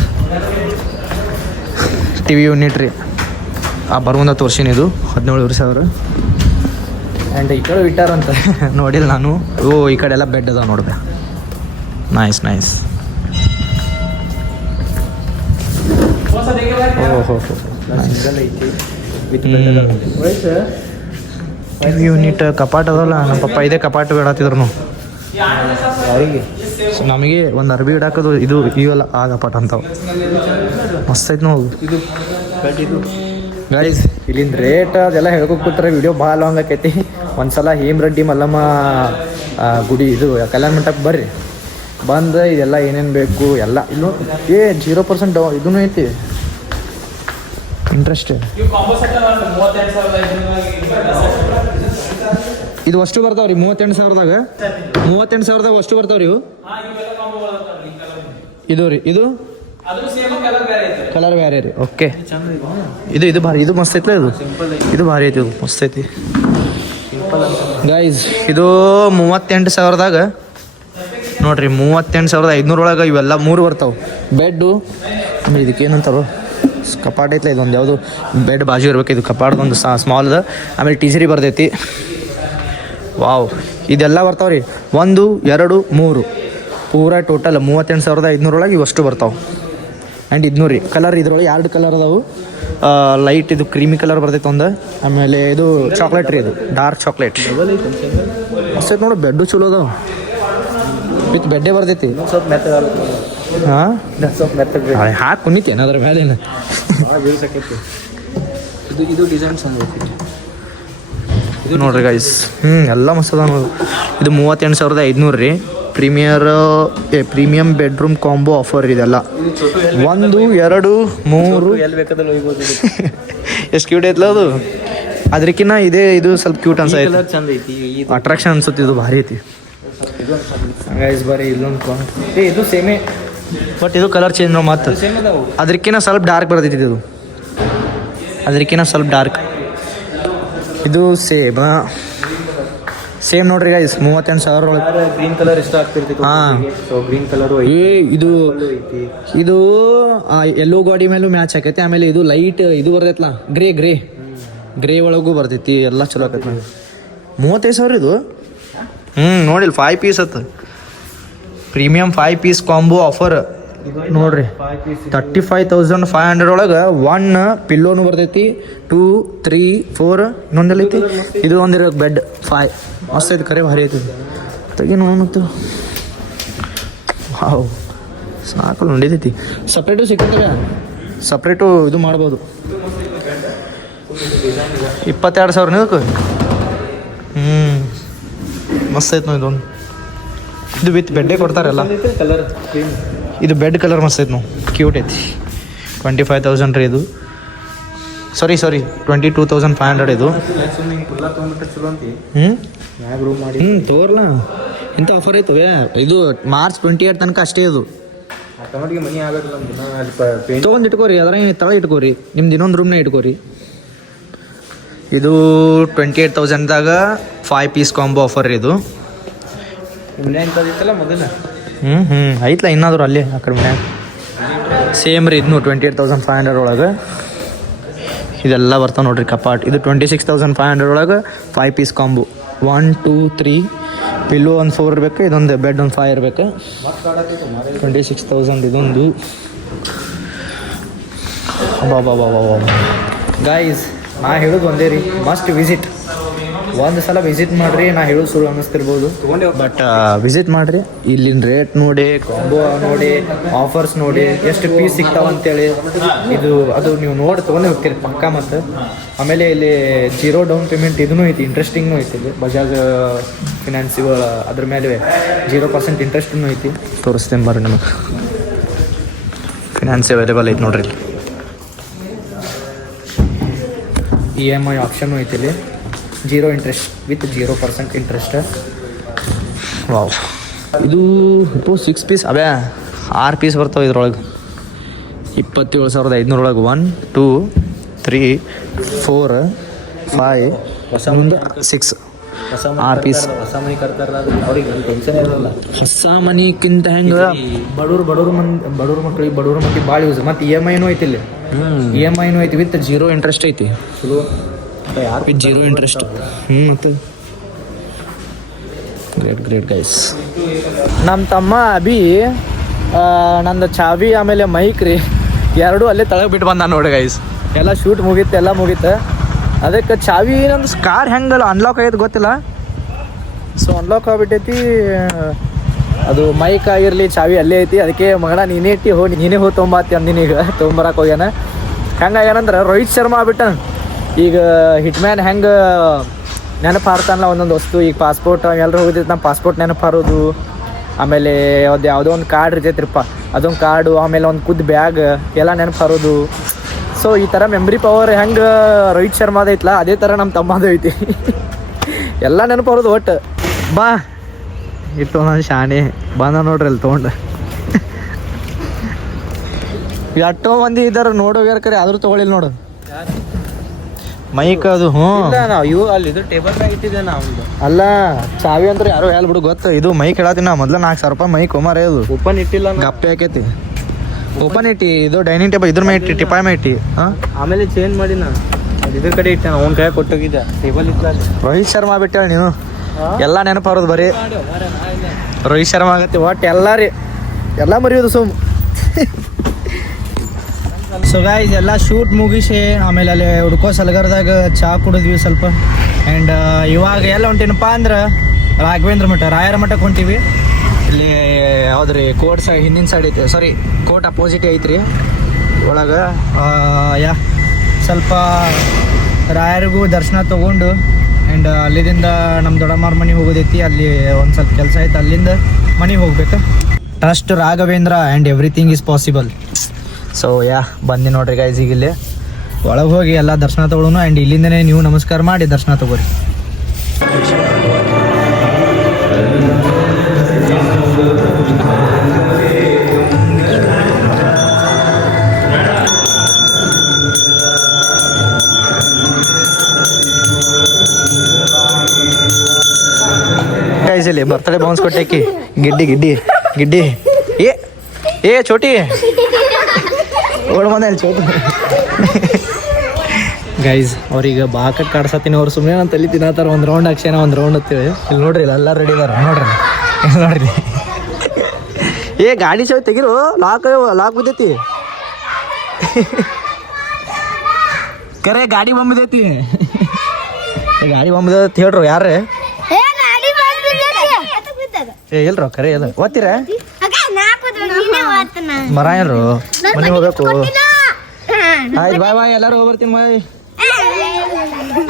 TV ಯೂನಿಟ್ ರೀ, ಬರುವಂದ ತೋರ್ಸಿನಿ. ಇದು 17,500. ಆ್ಯಂಡ್ ಈ ಕಡೆ ಇಟ್ಟಾರಂತ ನೋಡಿಲ್ಲ ನಾನು. ಈ ಕಡೆ ಎಲ್ಲ ಬೆಡ್ ಅದ ನೋಡಿದೆ. ನೈಸ್. ಯೂನಿಟ್ ಕಪಾಟ್ ಅದಲ್ಲ, ನಮ್ಮ ಪಪ್ಪ ಇದೇ ಕಪಾಟ್ ಬೇಡತ್ತಿದ್ರು ಯಾರಿಗೆ. ಸೊ ನಮಗೆ ಒಂದು ಅರ್ಬಿ ಇಡಾಕೋದು ಇವೆಲ್ಲ ಆ ಕಪಾಟ್ ಅಂತಾವೆ. ಮಸ್ತ್ ಐತೆ ನೋವು. ಗೈಸ್, ಇಲ್ಲಿಂದ ರೇಟ್ ಅದೆಲ್ಲ ಹೇಳ್ಕೊತಾರೆ. ವಿಡಿಯೋ ಭಾಳ ಲಾಂಗ್ ಆಕೈತಿ. ಒಂದ್ಸಲ ಹೇಮರೆಡ್ಡಿ ಮಲ್ಲಮ್ಮ ಗುಡಿ ಇದು ಕಲ್ಯಾಣ ಮಂಟಪಕ್ಕೆ ಬರ್ರಿ. ಬಂದು ಇದೆಲ್ಲ ಏನೇನು ಬೇಕು ಎಲ್ಲ ಇಲ್ಲೂ 0% ಇದೂ ಐತಿ. ಇಂಟ್ರೆಸ್ಟ್ ಇದು ಅಷ್ಟು ಬರ್ತಾವ ರೀ 38,000ದಾಗ. 38,000ದಾಗ ಅಷ್ಟು ಬರ್ತಾವ ರೀ ಇವು. ಇದು ರೀ, ಇದು ಕಲರ್ ಬೇರೆ ರೀ. ಓಕೆ, ಇದು ಭಾರಿ, ಇದು ಮಸ್ತ್ ಐತ್ಲ. ಇದು ಭಾರಿ ಐತಿ, ಇದು ಮಸ್ತ್ ಐತಿ ಗೈಸ್. ಇದು 38,000ದಾಗ ನೋಡ್ರಿ, 38,500 ಒಳಗೆ ಇವೆಲ್ಲ 3 ಬರ್ತಾವೆ. ಬೆಡ್ಡು, ಇದಕ್ಕೆ ಏನಂತಾರೋ ಕಪಾಟ್ ಐತ್ಲ. ಇದೊಂದು ಯಾವುದು ಬೆಡ್ ಬಾಜು ಇರ್ಬೇಕು. ಇದು ಕಪಾಟ್ದೊಂದು ಸ್ಮಾಲ್ದು. ಆಮೇಲೆ ಟೀಜರಿ ಬರ್ತೈತಿ. ವಾವ್, ಇದೆಲ್ಲ ಬರ್ತಾವೆ ರೀ. 1, 2, 3 ಪೂರ ಟೋಟಲ್ 38,500 ಒಳಗೆ ಇವಷ್ಟು ಬರ್ತಾವೆ. ಆ್ಯಂಡ್ ಇದು ನೋಡ್ರಿ ಕಲರ್, ಇದ್ರೊಳಗೆ 2 ಕಲರ್ ಅದಾವು. ಲೈಟ್ ಇದು ಕ್ರೀಮಿ ಕಲರ್ ಬರ್ತೈತೆ ಒಂದು. ಆಮೇಲೆ ಇದು ಚಾಕ್ಲೇಟ್ ರೀ, ಇದು ಡಾರ್ಕ್ ಚಾಕ್ಲೇಟ್. ಮಸ್ತ್ ನೋಡಿ, ಬೆಡ್ಡು ಚಲೋ ಅದಾವ. ವಿತ್ ಬೆಡ್ಡೇ ಬರ್ತೈತಿ. ಸ್ವಲ್ಪ ಮೆತ್ತಗೆ ಹಾಂ, ಸ್ವಲ್ಪ ಮೆತ್ತಗೆ ಹಾಕಿ ಕುಣಿತೆ ಅದ್ರ ಮೇಲೇನ. ಇದು ಡಿಸೈನ್ ಇದು ನೋಡ್ರಿ ಗೈಸ್. ಎಲ್ಲ ಮಸ್ತ್ ಅದ ನೋಡಿ. ಇದು 38,500 ರೀ. ಪ್ರೀಮಿಯಮ್ ಬೆಡ್ರೂಮ್ ಕಾಂಬೋ ಆಫರ್ ಇದೆಲ್ಲ. 1, 2, 3 ಎಲ್ಲಿ ಬೇಕಾದ್ರೆ ಹೋಗ್ಬೋದು. ಎಷ್ಟು ಕ್ಯೂಟ್ ಐತ್ಲ ಅದು. ಅದಕ್ಕಿಂತ ಇದು ಸ್ವಲ್ಪ ಕ್ಯೂಟ್ ಅನ್ಸೈತಿ, ಅಟ್ರಾಕ್ಷನ್ ಅನ್ಸುತ್ತೆ. ಇದು ಭಾರಿ ಐತಿ ಗೈಸ್. ಬರೀ ಇಲ್ಲೊಂದು ಇದು ಸೇಮೇ, ಬಟ್ ಇದು ಕಲರ್ ಚೇಂಜ್ ನಾವು ಮತ್ತೆ ಅದಕ್ಕಿಂತ ಸ್ವಲ್ಪ ಡಾರ್ಕ್ ಬರ್ತೈತಿ. ಇದು ಅದಕ್ಕಿಂತ ಸ್ವಲ್ಪ ಡಾರ್ಕ್. ಇದು ಸೇಮ್ ನೋಡ್ರಿ ಗೈಸ್ 38,000 ಒಳಗೆ. ಗ್ರೀನ್ ಕಲರ್ ಇಷ್ಟ ಆಗ್ತಿರ್ತಿತ್ತು. ಹಾಂ. ಸೊ ಗ್ರೀನ್ ಕಲರು ಇದು ಐತಿ. ಇದು ಎಲ್ಲೋ ಗಾಡಿ ಮೇಲೂ ಮ್ಯಾಚ್ ಆಕೈತಿ. ಆಮೇಲೆ ಇದು ಲೈಟ್ ಇದು ಬರ್ತೈತಲ್ಲ ಗ್ರೇ ಒಳಗೂ ಬರ್ತೈತಿ. ಎಲ್ಲ ಚಲೋ ಆಕೈತಿ. 35,000 ಇದು. ನೋಡಿಲ್ಲ 5 ಪೀಸ್ ಅತ್ತ ಪ್ರೀಮಿಯಂ 5 ಪೀಸ್ ಕಾಂಬೋ ಆಫರ್ ನೋಡ್ರಿ. 35,500 ಒಳಗೆ 1 ಪಿಲ್ಲೋನು ಬರ್ತೈತಿ, 2, 3, 4 ಇನ್ನೊಂದೆಲ್ಲ ಐತಿ. ಇದು ಒಂದಿರೋ ಬೆಡ್ 5 ಮಸ್ತ್ ಐತಿ. ಕರೆ ಭಾರಿ ಐತಿ. ತೆಗಿ ನೋಡೋಣ. ವಾವ್ ಸಾಕು ನಡೀತೈತಿ. ಸಪ್ರೇಟು ಸಿಗ್ತವೆ. ಸಪ್ರೇಟು ಇದು ಮಾಡ್ಬೋದು. 22,000 ಇದಕ್ಕೆ. ಮಸ್ತ್ ಐತೆ ನೋಡಿ ಇದೊಂದು. ಇದು ವಿತ್ ಬೆಡ್ಡೇ ಕೊಡ್ತಾರಲ್ಲ. ಕಲರ್ ಇದು ಬೆಡ್ ಕಲರ್ ಮಸ್ತ್ ಐತೆ ನಾವು. ಕ್ಯೂಟ್ ಐತಿ. 25,000 ರೀ ಇದು. ಸಾರಿ 22,500 ಇದು. ತೋರ್ಲ ಇಂಥ ಆಫರ್ ಐತವೆ. ಇದು ಮಾರ್ಚ್ 28 ತನಕ ಅಷ್ಟೇ. ಇದು ಮನಿ ಆಗಲ್ಲ ತೊಗೊಂಡು ಇಟ್ಕೋರಿ. ಅದರ ತಳ ಇಟ್ಕೋರಿ. ನಿಮ್ದು ಇನ್ನೊಂದು ರೂಮ್ನೇ ಇಟ್ಕೋರಿ. ಇದು 28,000ದಾಗ 5 ಪೀಸ್ ಕಾಂಬೋ ಆಫರ್ ಇದು. ಮೊದಲ ಐತ್ಲ ಇನ್ನಾದ್ರು ಅಲ್ಲಿ ಆ ಕಡೆ ಮನ್ಯಾಗ ಸೇಮ್ ರೀ. ಇದನ್ನು 28,500 ಒಳಗೆ ಇದೆಲ್ಲ ಬರ್ತಾವೆ ನೋಡ್ರಿ ಕಪಾಟ್. ಇದು 26,500 ಒಳಗೆ 5 ಪೀಸ್ ಕಾಂಬೋ. 1, 2, 3 ಪಿಲ್ಲೋ ಒಂದು 4 ಇರಬೇಕು. ಇದೊಂದು ಬೆಡ್ ಒಂದು 5 ಇರಬೇಕು. 26,000 ಇದೊಂದು. ಗೈಸ್ ನಾ ಹೇಳೋದು ಒಂದೇ ರೀ, ಮಸ್ಟ್ ವಿಸಿಟ್. ಒಂದು ಸಲ ವಿಸಿಟ್ ಮಾಡಿರಿ. ನಾ ಹೇಳೋದು ಸುಳ್ಳು ಅನ್ನಿಸ್ತಿರ್ಬೋದು, ಬಟ್ ವಿಸಿಟ್ ಮಾಡಿರಿ. ಇಲ್ಲಿನ ರೇಟ್ ನೋಡಿ, ಕಾಂಬೋ ನೋಡಿ, ಆಫರ್ಸ್ ನೋಡಿ, ಎಷ್ಟು ಪೀಸ್ ಸಿಗ್ತಾವ ಅಂತೇಳಿ ಅದು ನೀವು ನೋಡಿ ತೊಗೊಂಡು ಹೋಗ್ತೀರಿ ಪಕ್ಕ. ಮತ್ತು ಆಮೇಲೆ ಇಲ್ಲಿ 0 ಡೌನ್ ಪೇಮೆಂಟ್ ಇದೂ ಐತಿ. ಇಂಟ್ರೆಸ್ಟಿಂಗ್ನೂ ಐತಿ. ಇಲ್ಲಿ ಬಜಾಜ್ ಫಿನಾನ್ಸಿಗಳ ಅದ್ರ ಮೇಲೆ 0% ಇಂಟ್ರೆಸ್ಟೂ ಐತಿ. ತೋರಿಸ್ತೇನೆ ಬರ್ರಿ. ನಮಗೆ ಫಿನಾನ್ಸ್ ಅವೈಲೇಬಲ್ ಐತಿ ನೋಡ್ರಿ. EMI ಆಪ್ಷನ್ನು ಐತಿ ಇಲ್ಲಿ. 0 ಇಂಟ್ರೆಸ್ಟ್ ವಿತ್ 0% ಇಂಟ್ರೆಸ್ಟ್. ವಾವ್. ಇದು 6 ಪೀಸ್ ಅವೇ 6 ಪೀಸ್ ಬರ್ತಾವೆ ಇದ್ರೊಳಗೆ. 27,500 ಒಳಗೆ 1, 2, 3, 4, 5, 6 6 ಪೀಸ್. ಹೊಸ ಮನೆ ಕಟ್ತಾರಲ್ಲ ಅವ್ರಿಗೆ ಟೆನ್ಷನ್ ಇರಲ್ಲ. ಹೊಸ ಮನಿಕ್ಕಿಂತ ಹೆಂಗೆ ಬಡವ್ರ ಮಕ್ಕಳಿಗೆ ಭಾಳ ಯೂಸ್. ಮತ್ತು EMIನೂ ಐತಿ ಇಲ್ಲಿ. EMIನೂ ಐತಿ ವಿತ್ 0 ಇಂಟ್ರೆಸ್ಟ್ ಐತಿ. ಚಲೋ ವಿತ್ 0 ಇಂಟ್ರೆಸ್ಟ್. ಮತ್ತು ಗ್ರೇಟ್ ಗೈಸ್. ನಮ್ಮ ತಮ್ಮ ಅಭಿ ನಂದು ಚಾವಿ ಆಮೇಲೆ ಮೈಕ್ ರೀ ಎರಡೂ ಅಲ್ಲೇ ತಳಗೆ ಬಿಟ್ಟು ಬಂದ ನೋಡಿ ಗೈಸ್. ಎಲ್ಲ ಶೂಟ್ ಮುಗೀತು, ಎಲ್ಲ ಮುಗೀತು. ಅದಕ್ಕೆ ಚಾವಿ ನಂದು ಕಾರ್ ಹೆಂಗಲ್ಲ ಅನ್ಲಾಕ್ ಆಗೈತೆ ಗೊತ್ತಿಲ್ಲ. ಸೊ ಅನ್ಲಾಕ್ ಆಗ್ಬಿಟ್ಟೈತಿ. ಅದು ಮೈಕ್ ಆಗಿರಲಿ ಚಾವಿ ಅಲ್ಲೇ ಐತಿ. ಅದಕ್ಕೆ ಮಗನ ನೀನೇ ನೀನೇ ಹೋಗಿ ತೊಗೊಂಬತ್ತಿ ಅಂದಿನಿ. ಈಗ ತೊಗೊಂಬರಕ್ಕೆ ಹೋಗ್ಯಾನ. ಹೆಂಗಾಗ್ಯಾನಂದ್ರೆ ರೋಹಿತ್ ಶರ್ಮಾ ಆಗ್ಬಿಟ್ಟ. ಈಗ ಹಿಟ್ಮ್ಯಾನ್ ಹೆಂಗೆ ನೆನಪು ಹಾರ್ತಾನಲ್ಲ ಒಂದೊಂದು ವಸ್ತು. ಈಗ ಪಾಸ್ಪೋರ್ಟ್ ಎಲ್ಲರೂ ಹೋಗಿದ್ದು ನಮ್ಮ ಪಾಸ್ಪೋರ್ಟ್ ನೆನಪು ಹಾರೋದು. ಆಮೇಲೆ ಯಾವುದೋ ಒಂದು ಕಾರ್ಡ್ ಇರ್ತೈತ್ರಿಪ್ಪ, ಅದೊಂದು ಕಾರ್ಡು. ಆಮೇಲೆ ಒಂದು ಕುದ್ದು ಬ್ಯಾಗ್ ಎಲ್ಲ ನೆನಪು ಹಾರೋದು. ಸೊ ಈ ಥರ ಮೆಮ್ರಿ ಪವರ್ ಹೆಂಗೆ ರೋಹಿತ್ ಶರ್ಮಾದ ಐತ್ಲ, ಅದೇ ಥರ ನಮ್ಮ ತಮ್ಮದು ಐತಿ. ಎಲ್ಲ ನೆನಪು ಹಾರೋದು ಒಟ್ಟು. ಬಾ ಇಟ್ಟು ನಾನು ಶಾಣೆ ಬಂದ ನೋಡ್ರಿ ಅಲ್ಲಿ ತೊಗೊಂಡು. ಎಷ್ಟೋ ಮಂದಿ ಇದ್ದಾರೆ ನೋಡೋಗ್ಯಾರ ಕರೆ ಆದರೂ ತೊಗೊಳಿಲ್ಲ ನೋಡು ಮೈಕ್. ಅದು ನಾವು ಇವು ಅಲ್ಲಿ ಇದು ಟೇಬಲ್ನಾಗ ಇಟ್ಟಿದ್ದೆ ನಾವು. ಅಲ್ಲ ಚಾವಿ ಅಂದ್ರೆ ಯಾರೋ ಹೇಳ್ಬಿಡು ಗೊತ್ತು. ಇದು ಮೈಕ್ ಹೇಳತ್ತೀನಿ ನಾ ಮೊದಲು 4,000 ರೂಪಾಯಿ ಮೈಕ್ ಒಮಾರ. ಇದು ಓಪನ್ ಇಟ್ಟಿಲ್ಲ, ಗಪ್ಪೆ ಹಾಕೈತಿ. ಓಪನ್ ಇಟ್ಟಿ. ಇದು ಡೈನಿಂಗ್ ಟೇಬಲ್ ಇದ್ರ ಮೇಲೆ ಇಟ್ಟಿ, ಟಿಪಾಯ್ ಮೇಲೆ ಇಟ್ಟಿ. ಆಮೇಲೆ ಚೇಂಜ್ ಮಾಡಿ ನಾ ಇದ್ರ ಕಡೆ ಇಟ್ಟೆ. ಅವ್ನ ಕೈ ಕೊಟ್ಟೋಗಿದ್ದೆ ಟೇಬಲ್ ಇತ್ತು. ರೋಹಿತ್ ಶರ್ಮಾ ಬಿಟ್ಟೇಳಿ ನೀನು. ಎಲ್ಲ ನೆನಪು ಬರೋದು ಬರೀ ರೋಹಿತ್ ಶರ್ಮಾ ಆಗತ್ತೆ. ಒಟ್ಟು ಎಲ್ಲ ಮರೆಯೋದು ಸುಮ್. ಸೊ ಗೈಸ್ ಎಲ್ಲ ಶೂಟ್ ಮುಗಿಸಿ ಆಮೇಲೆ ಅಲ್ಲಿ ಹುಡ್ಕೋ ಸಲಗರದಾಗ ಚಹಾ ಕುಡಿದ್ವಿ ಸ್ವಲ್ಪ. ಆ್ಯಂಡ್ ಇವಾಗ ಎಲ್ಲ ಹೊಂಟೇನಪ್ಪ ಅಂದ್ರೆ ರಾಘವೇಂದ್ರ ಮಠ, ರಾಯರ ಮಠಕ್ಕೆ ಹೊಂಟೀವಿ. ಇಲ್ಲಿ ಯಾವ್ದು ರೀ ಕೋರ್ಟ್ ಹಿಂದಿನ ಸೈಡ್ ಐತಿ. ಸಾರಿ ಕೋರ್ಟ್ ಅಪೋಸಿಟ್ ಐತ್ರಿ ಒಳಗೆ. ಸ್ವಲ್ಪ ರಾಯರಿಗೂ ದರ್ಶನ ತೊಗೊಂಡು ಆ್ಯಂಡ್ ಅಲ್ಲಿಂದ ನಮ್ಮ ದೊಡ್ಡಮ್ಮವ್ರ ಮನೆಗೆ ಹೋಗೋದೈತಿ. ಅಲ್ಲಿ ಒಂದು ಸ್ವಲ್ಪ ಕೆಲಸ ಐತೆ, ಅಲ್ಲಿಂದ ಮನೆಗೆ ಹೋಗ್ಬೇಕು. Trust Raghavendra and everything is possible. So ಬಂದು ನೋಡ್ರಿ ಗೈಸ್. ಈಗ ಇಲ್ಲಿ ಒಳಗೆ ಹೋಗಿ ಎಲ್ಲ ದರ್ಶನ ತೊಗೊಳೋಣ. ಆ್ಯಂಡ್ ಇಲ್ಲಿಂದನೇ ನೀವು ನಮಸ್ಕಾರ ಮಾಡಿ ದರ್ಶನ ತೊಗೊರಿ. ತಲೆ ಬೌನ್ಸ್ ಕೊಟ್ಟೇಕಿ ಗಿಡ್ಡಿ ಗಿಡ್ಡಿ ಗಿಡ್ಡಿ ಏ ಚೋಟಿ ಓಡ್ ಬಂದ ಚೋಟಿ ಗೈಸ್ ಅವ್ರೀಗ ಬಾಕಟ್ ಕಾಡ್ಸತ್ತೀನಿ ಅವ್ರು ಸುಮ್ಮನೆ ನಾನು ತಲೆ ತಿನ್ನತ್ತಾರ ಒಂದು ರೌಂಡ್ ಹಾಕ್ಸೇನ ಒಂದು ರೌಂಡ್ ಹತ್ತೀವಿ ಇಲ್ಲಿ ನೋಡ್ರಿ ಎಲ್ಲ ರೆಡಿ ಇದಾರ ನೋಡ್ರಿ ನೋಡ್ರಿ ಏ ಗಾಡಿ ಚೌ ತೆಗಿರು ಲಾಕ್ ಬಿದ್ದೈತಿ ಕರೆ ಗಾಡಿ ಬಂಬಿದೈತಿ ಗಾಡಿ ಬಂಬಿದೈತಿ ಹೇಳ್ರು ಯಾರೇ ಏ ಇಲ್ರೋ ಕರೆ ಅದ ಓದ್ತೀರ ಮರ ಏನ್ರು ಮನೆ ಹೋಗ್ಬೇಕು ಆಯ್ತು ಬಾಯ್ ಬಾಯ್ ಎಲ್ಲಾರು ಹೋಗ್ಬರ್ತೀನಿ ಬಾಯ್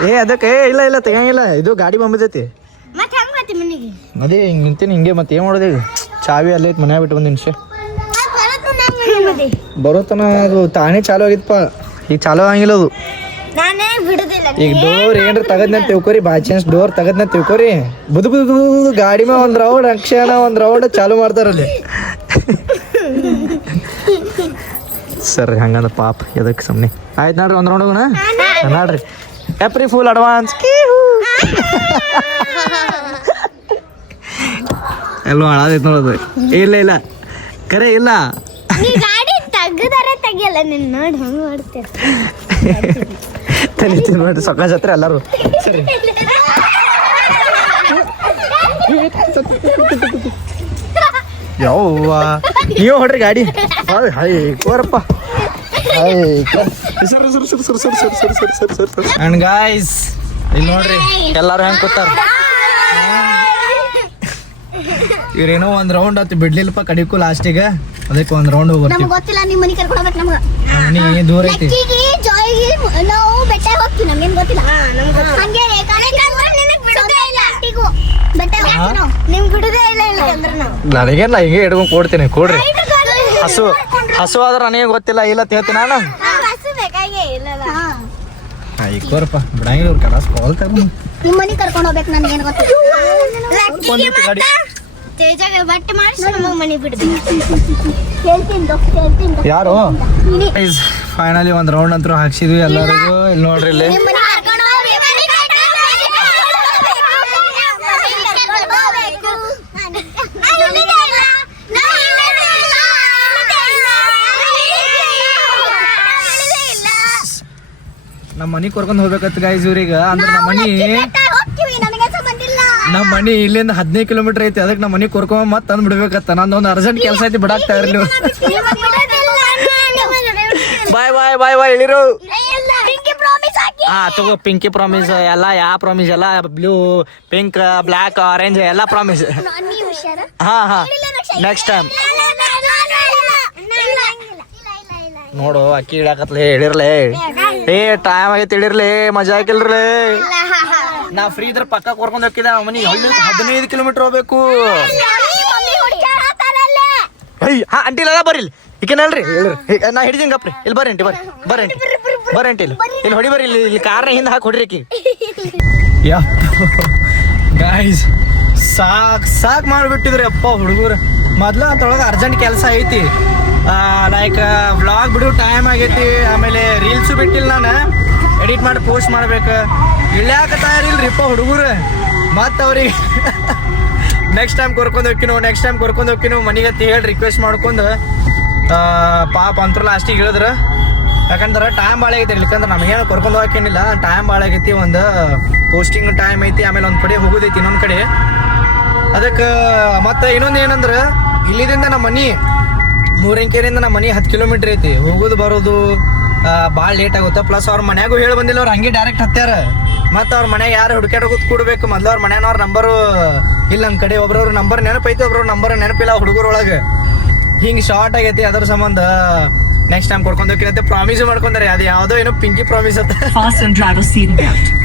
ಏ ಅದಕ್ಕೆ ಇಲ್ಲ ತೆಗಂಗಿಲ್ಲ ಇದು ಗಾಡಿ ಬಂಬಿದೈತಿ ಅದೇ ಹಿಂಗೆ ನಿಂತೀನಿ ಹಿಂಗೆ ಮತ್ತೆ ಏನು ಮಾಡೋದು ಈಗ ಚಾವಿ ಅಲ್ಲೇ ಐತಿ ಮನೆ ಬಿಟ್ಟು ಒಂದು ನಿಮಿಷ ಬರೋತನ ಅದು ತಾನೇ ಚಾಲು ಆಗಿತ್ತಪ್ಪ ಈಗ ಚಾಲು ಆಗಂಗಿಲ್ಲ ಅದು ಈಗ ಡೋರ್ ಏನ್ರ ತಗದ್ನ ತಿಳ್ಕೊರಿ ಬೈ ಚಾನ್ಸ್ ಡೋರ್ ತಗದ್ನ ತಿಳ್ಕೊರಿ ಬುದು ಗಾಡಿ ಮೇಲೆ ಒಂದು ರೌಂಡ್ ಅಕ್ಷಣ ಒಂದು ರೌಂಡ್ ಚಾಲು ಮಾಡ್ತಾರಲ್ಲಿ ಸರಿ ಹಂಗಂದ ಪಾಪ ಎದಕ್ಕೆ ಸುಮ್ಮನೆ ಆಯ್ತು ನೋಡ್ರಿ ಒಂದು ರೌಂಡ್ ಹೋಗೋಣ ನೋಡ್ರಿ ಎಪ್ರಿ ಫುಲ್ ಅಡ್ವಾನ್ಸ್ ಎಲ್ಲೋ ಹಾಳಾದೈತೆ ನೋಡೋದು ಇಲ್ಲ ಕರೆ ಇಲ್ಲ ತಲೆ ತಿನ್ಬೇಡ್ರಿ ಸೊಕ್ಕ ಜತ್ರ ಎಲ್ಲರೂ ಸರಿ ಯವ್ವ ನೀವು ಹೊಡ್ರಿ ಗಾಡಿ ಕೋರಪ್ಪ ಅಂಡ್ ಗಾಯ್ಸ್ ಇಲ್ಲಿ ನೋಡ್ರಿ ಎಲ್ಲಾರು ಹೆಂಗ್ ಕೂತಾರ ಇವ್ರೇನೋ ಒಂದ್ ರೌಂಡ್ ಆತು ಬಿಡ್ಲಿಲ್ಲಪ್ಪ ಕಡಿಕು ಲಾಸ್ಟಿಗೆ ಅದಕ್ಕೆ ಒಂದ್ ರೌಂಡ್ ಹೋಗ್ತೀವಿ ಗೊತ್ತಿಲ್ಲ ನಿಮ್ಮ ಮನೆ ಕರ್ಕೊಂಡು ಹೋಗ್ಬೇಕು ನಮ್ಗೆ ಮನಿ ದೂರ ಐತಿ ನಾವು ಬೆಟ್ಟ ಹೋಗ್ತೀವಿ ನಮ್ಗೇನ್ ಗೊತ್ತಿಲ್ಲ ಹಂಗೆ ಬೆಟ್ಟ ಹೋಗ್ತೀವಿ ನಾವು ನಿಮ್ಗೆ ಬಿಡುದೇ ಇಲ್ಲ ಅಂದ್ರೆ ನಾವು ನನಗೇನ ಹಿಂಗೆ ಹಿಡ್ಕೊಂಡ್ ಕೊಡ್ತೀನಿ ಕೊಡ್ರಿ ಹಸು ಆದ್ರ ನನಗೆ ಗೊತ್ತಿಲ್ಲ ಇಲ್ಲ ಹೇಳ್ತೀನಿ ನಾನು ಕೋರಪ್ಪ ಬಿಡಂಗಿಲ್ಲ ಅವ್ರು ಕಲಾಸ್ ಹೋಲ್ತಾರ ನಿಮ್ಮ ಮನೆ ಕರ್ಕೊಂಡು ಹೋಗ್ಬೇಕು ನನ್ಗೇನು ಗೊತ್ತಿಲ್ಲ ತೇಜಾಗ ಬಟ್ಟೆ ಮಾಡಿಸಿ ನಮಗೆ ಮನೆ ಬಿಡ್ತೀನಿ ಹೇಳ್ತೀನಿ ಯಾರು ಫೈನಲಿ ಒಂದ್ ರೌಂಡ್ ಅಂತೂ ಹಾಕ್ಸಿದ್ವಿ ಎಲ್ಲರಿಗೂ ಇಲ್ಲಿ ನೋಡ್ರಿ ಇಲ್ಲಿ ನಮ್ಮ ಮನಿ ಕರ್ಕೊಂಡ್ ಹೋಗ್ಬೇಕತ್ ಗೈಸ್ ಇವ್ರಿಗೆ ಅಂದ್ರೆ ನಮ್ಮ ಮನಿ ಇಲ್ಲಿಂದ 15 ಕಿಲೋಮೀಟರ್ ಐತಿ ಅದಕ್ಕೆ ನಮ್ಮ ಮನಿ ಕರ್ಕೊಂಡ್ ಮತ್ತೆ ತಂದ್ ಬಿಡ್ಬೇಕತ್ತ ನಂದೊಂದು ಅರ್ಜೆಂಟ್ ಕೆಲಸ ಐತಿ ಬಿಡಾಕ್ತಾ ಇರ್ಲಿ ಬಾಯ್ ಹೇಳಿರು ಹಾ ತಗೋ ಪಿಂಕಿ ಪ್ರಾಮಿಸ್ ಎಲ್ಲ ಯಾವ ಪ್ರಾಮಿಸ್ ಎಲ್ಲ ಬ್ಲೂ ಪಿಂಕ್ ಬ್ಲಾಕ್ ಆರೆಂಜ್ ಎಲ್ಲ ಪ್ರಾಮಿಸ್ ಹಾ ನೆಕ್ಸ್ಟ್ ಟೈಮ್ ನೋಡು ಅಕ್ಕಿ ಇಡಾಕತ್ಲೆ ಹೇಳಿರ್ಲೆ ಏ ಟೈಮ್ ಆಗೈತಿ ಹೇಳಿರ್ಲಿ ಮಜಾ ಹಾಕಿಲ್ರಿ ನಾ ಫ್ರೀ ಇದ್ರ ಪಕ್ಕ ಕರ್ಕೊಂಡ್ ಹೋಗಿದ್ದ ಮನಿ 15 ಕಿಲೋಮೀಟರ್ ಹೋಗ್ಬೇಕು ಹಾ ಅಂಟಿ ಇಲ್ಲ ಬರ್ರಿ ಈಗೇನಲ್ರಿ ನಾ ಹಿಡಿದೀನಿ ಗಪ್ರಿ ಇಲ್ಲಿ ಬರ್ರಿ ಅಂಟಿ ಬರ್ರಿ ಅಂಟಿ ಇಲ್ಲಿ ಹೊಡಿ ಬರ್ರಿ ಇಲ್ಲಿ ಕಾರ್ನ ಹಿಂದೆ ಹಾಕಿ ಹೊಡ್ರಿ ಆಕಿ ಗಾಯ್ಸ್ ಸಾಕ್ ಮಾಡ್ಬಿಟ್ಟಿದ್ರಿ ಅಪ್ಪ ಹುಡುಗರು ಮೊದ್ಲು ಅಂತೊಳಗೆ ಅರ್ಜೆಂಟ್ ಕೆಲಸ ಐತಿ ಲೈಕ್ ವ್ಲಾಗ್ ಬಿಡು ಟೈಮ್ ಆಗೈತಿ ಆಮೇಲೆ ರೀಲ್ಸು ಬಿಟ್ಟಿಲ್ಲ ನಾನು ಎಡಿಟ್ ಮಾಡಿ ಪೋಸ್ಟ್ ಮಾಡ್ಬೇಕು ಇಳ್ಯಾಕ ತಯಾರಿಲ್ರಿಪ್ಪ ಹುಡುಗರು ಮತ್ತು ಅವ್ರಿಗೆ ನೆಕ್ಸ್ಟ್ ಟೈಮ್ ಕರ್ಕೊಂಡು ಹೋಗ್ಕಿನೋ ಮನೆಗೆ ಹೇಳಿ ರಿಕ್ವೆಸ್ಟ್ ಮಾಡ್ಕೊಂಡು ಪಾಪ ಅಂತೂ ಲಾಸ್ಟಿಗೆ ಹೇಳಿದ್ರು ಯಾಕಂದ್ರೆ ಟೈಮ್ ಭಾಳ ಆಗೈತಿ ಇಲ್ಲಿಕಂದ್ರೆ ನಮಗೇನು ಕರ್ಕೊಂಡು ಹೋಗಕ್ಕೇನಿಲ್ಲ ಟೈಮ್ ಭಾಳ ಆಗೈತಿ ಒಂದು ಪೋಸ್ಟಿಂಗ್ ಟೈಮ್ ಐತಿ ಆಮೇಲೆ ಒಂದು ಕಡೆ ಹೋಗೋದೈತಿ ಇನ್ನೊಂದು ಕಡೆ ಅದಕ್ಕೆ ಮತ್ತು ಇನ್ನೊಂದು ಏನಂದ್ರೆ ಇಲ್ಲಿದಿಂದ ನಮ್ಮ ಮನೆ ಮೂರಂಕೆರೆಯಿಂದ ನಮ್ಮ ಮನೆ 10 ಕಿಲೋಮೀಟರ್ ಐತಿ ಹೋಗೋದು ಬರೋದು ಭಾಳ ಲೇಟ್ ಆಗುತ್ತೆ ಪ್ಲಸ್ ಅವ್ರ ಮನ್ಯಾಗೂ ಹೇಳಿ ಬಂದಿಲ್ಲ ಅವ್ರು ಹಂಗೆ ಡೈರೆಕ್ಟ್ ಹತ್ಯಾರ ಮತ್ತು ಅವ್ರ ಮನ್ಯಾಗ ಯಾರು ಹುಡುಕಾಡೋದು ಕೂಡಬೇಕು ಮೊದಲು ಅವ್ರ ಮನೆಯವ್ರ ನಂಬರು ಇಲ್ಲ ನನ್ನ ಕಡೆ ಒಬ್ರವ್ರ ನಂಬರ್ ನೆನಪೈತಿ ಒಬ್ರವ್ರ ನಂಬರ್ ನೆನಪಿಲ್ಲ ಹುಡುಗರೊಳಗೆ ಹಿಂಗೆ ಶಾರ್ಟ್ ಆಗೈತಿ ಅದ್ರ ಸಂಬಂಧ ನೆಕ್ಸ್ಟ್ ಟೈಮ್ ಕರ್ಕೊಂಡು ಹೋಗಿರತ್ತೆ ಪ್ರಾಮಿಸ್ ಮಾಡ್ಕೊಂಡಾರೆ ಅದು ಯಾವುದೋ ಏನೋ ಪಿಂಕಿ ಪ್ರಾಮಿಸ್ ಅಂತ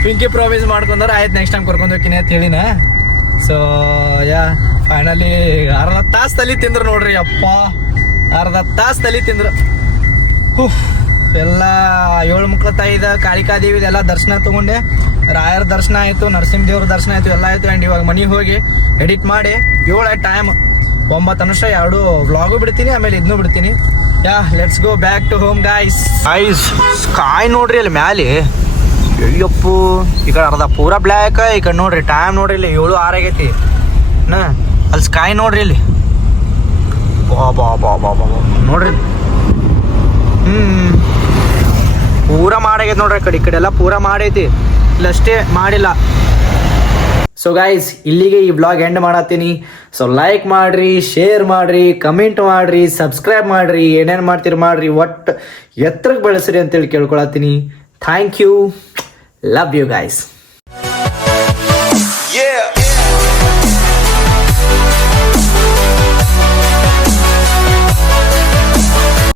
ಪಿಂಕಿ ಪ್ರಾಮಿಸ್ ಮಾಡ್ಕೊಂಡಾರ ಆಯ್ತು ನೆಕ್ಸ್ಟ್ ಟೈಮ್ ಕರ್ಕೊಂಡು ಹೋಗ್ತೀನಿ ಅಂತ ಹೇಳಿನ ಸೊ ಯಾ ಫೈನಲಿ ಅರ್ಧ ತಾಸು ತಲೆ ತಿಂದ್ರು ನೋಡ್ರಿ ಅಪ್ಪ ಅರ್ಧ ತಾಸು ತಲೆ ತಿಂದ್ರು ಎಲ್ಲ 7 ಮುಕ್ಳ ತಾಯಿದ ಕಾಳಿಕಾದೇವಿ ಇದೆಲ್ಲ ದರ್ಶನ ತಗೊಂಡೆ ರಾಯರ ದರ್ಶನ ಆಯಿತು ನರಸಿಂಹದೇವ್ರ ದರ್ಶನ ಆಯಿತು ಎಲ್ಲ ಆಯಿತು ಆ್ಯಂಡ್ ಇವಾಗ ಮನೆಗೆ ಹೋಗಿ ಎಡಿಟ್ ಮಾಡಿ 7 ಟೈಮ್ 9 ನಿಮಿಷ 2 ವ್ಲಾಗು ಬಿಡ್ತೀನಿ ಆಮೇಲೆ ಇದನ್ನೂ ಬಿಡ್ತೀನಿ yeah let's go back to home guys sky ನೋಡ್ರಿ ಅಲ್ಲಿ ಮ್ಯಾಲೆ ಅಯ್ಯಪ್ಪು ಈ ಕಡೆ ಅರ್ಧ ಪೂರಾ ಬ್ಲ್ಯಾಕ್ ಈ ಕಡೆ ನೋಡ್ರಿ ಟೈಮ್ ನೋಡ್ರಿ ಇಲ್ಲಿ 7:06 ಆಗೈತಿ ಅಲ್ಲಿ ಸ್ಕೈ ನೋಡ್ರಿ ಇಲ್ಲಿ ಬಾ ಬಾ ಬಾ ಬಾ ಬಾ ಬಾ. ನೋಡ್ರಿ ಪೂರ ಮಾಡಾಗೈತೆ ನೋಡ್ರಿ. ಈ ಕಡೆ ಎಲ್ಲ ಪೂರ ಮಾಡೈತಿ, ಇಲ್ಲಷ್ಟೇ ಮಾಡಿಲ್ಲ. ಸೊ ಗೈಸ್, ಇಲ್ಲಿಗೆ ಈ ಬ್ಲಾಗ್ ಎಂಡ್ ಮಾಡತ್ತೀನಿ. ಸೊ ಲೈಕ್ ಮಾಡ್ರಿ, ಶೇರ್ ಮಾಡ್ರಿ, ಕಮೆಂಟ್ ಮಾಡ್ರಿ, ಸಬ್ಸ್ಕ್ರೈಬ್ ಮಾಡ್ರಿ, ಏನೇನು ಮಾಡ್ತೀರಿ ಮಾಡ್ರಿ, ಒಟ್ಟು ಎತ್ತರಕ್ಕೆ ಬೆಳೆಸ್ರಿ ಅಂತೇಳಿ ಕೇಳ್ಕೊಳತ್ತೀನಿ. Thank you, love you guys. Yeah.